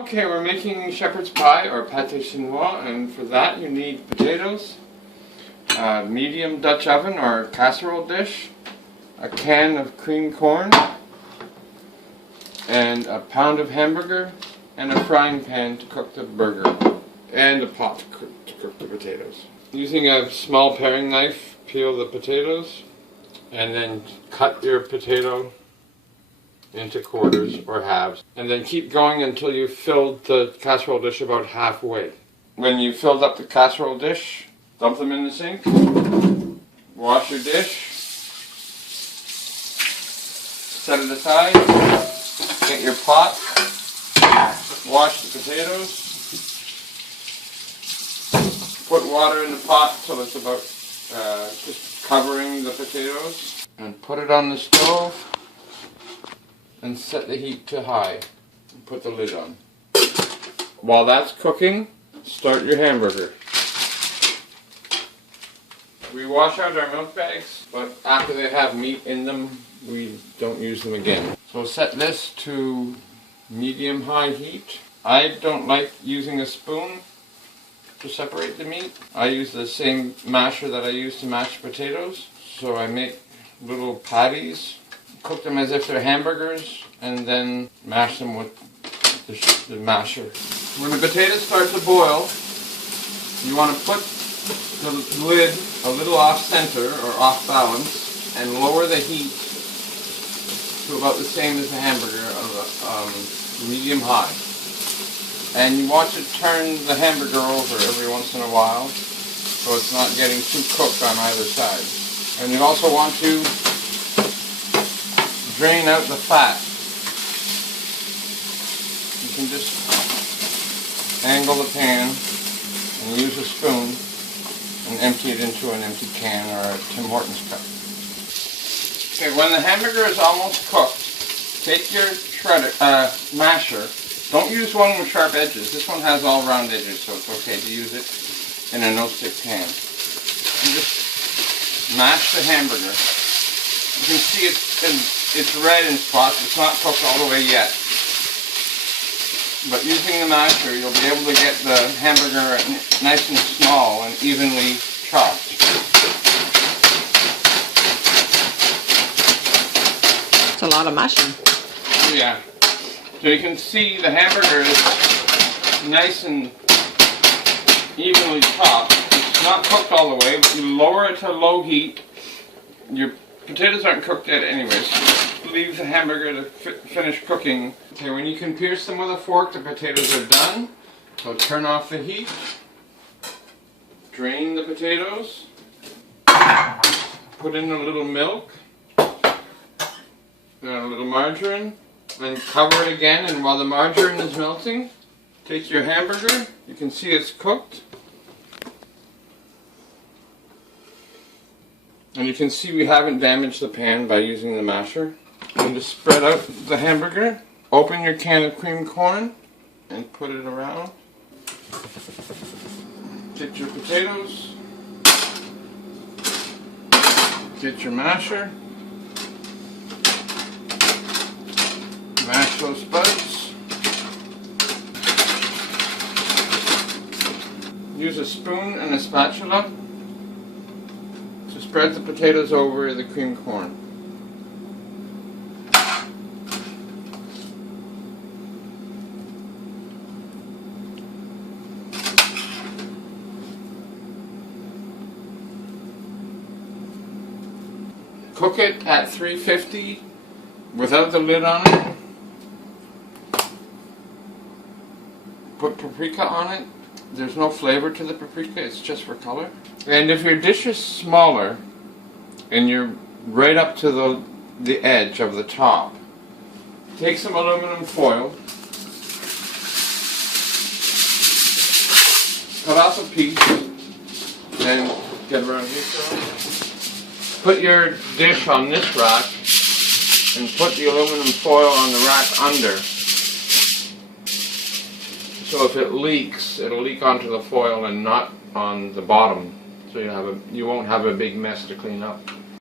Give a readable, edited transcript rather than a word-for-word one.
Okay, we're making shepherd's pie or pate chinois, and for that you need potatoes, a medium Dutch oven or casserole dish, a can of cream corn, and a pound of hamburger, and a frying pan to cook the burger, and a pot to cook the potatoes. Using a small paring knife, peel the potatoes, and then cut your potato into quarters or halves, and then keep going until you've filled the casserole dish about halfway. When you've filled up the casserole dish, dump them in the sink, wash your dish, set it aside, get your pot, wash the potatoes, put water in the pot till it's about just covering the potatoes, and put it on the stove and set the heat to high and put the lid on. While that's cooking, start your hamburger. We wash out our milk bags, but after they have meat in them, we don't use them again. So set this to medium-high heat. I don't like using a spoon to separate the meat. I use the same masher that I use to mash potatoes. So I make little patties, cook them as if they're hamburgers, and then mash them with the masher. When the potatoes start to boil, you want to put the lid a little off center or off balance and lower the heat to about the same as the hamburger of medium high. And you want to turn the hamburger over every once in a while so it's not getting too cooked on either side. And you also want to drain out the fat. You can just angle the pan and use a spoon and empty it into an empty can or a Tim Hortons cup. Okay, when the hamburger is almost cooked, take your masher. Don't use one with sharp edges. This one has all round edges, so it's okay to use it in a no-stick pan. And just mash the hamburger. You can see it's red in spots. It's not cooked all the way yet. But using the masher, you'll be able to get the hamburger nice and small and evenly chopped. It's a lot of mashing. Yeah. So you can see the hamburger is nice and evenly chopped. It's not cooked all the way, but you lower it to low heat. Your potatoes aren't cooked yet anyways. So leave the hamburger to finish cooking. Okay, when you can pierce them with a fork, the potatoes are done. So turn off the heat. Drain the potatoes. Put in a little milk. And a little margarine. Then cover it again, and while the margarine is melting, take your hamburger. You can see it's cooked. And you can see we haven't damaged the pan by using the masher. And to spread out the hamburger, open your can of cream corn and put it around. Get your potatoes. Get your masher. Mash those spuds. Use a spoon and a spatula to spread the potatoes over the cream corn. Cook it at 350 without the lid on it. Put paprika on it. There's no flavor to the paprika, it's just for color. And if your dish is smaller and you're right up to the edge of the top, take some aluminum foil, cut off a piece, and get around here. Put your dish on this rack and put the aluminum foil on the rack under. So if it leaks, it'll leak onto the foil and not on the bottom. So you won't have a big mess to clean up.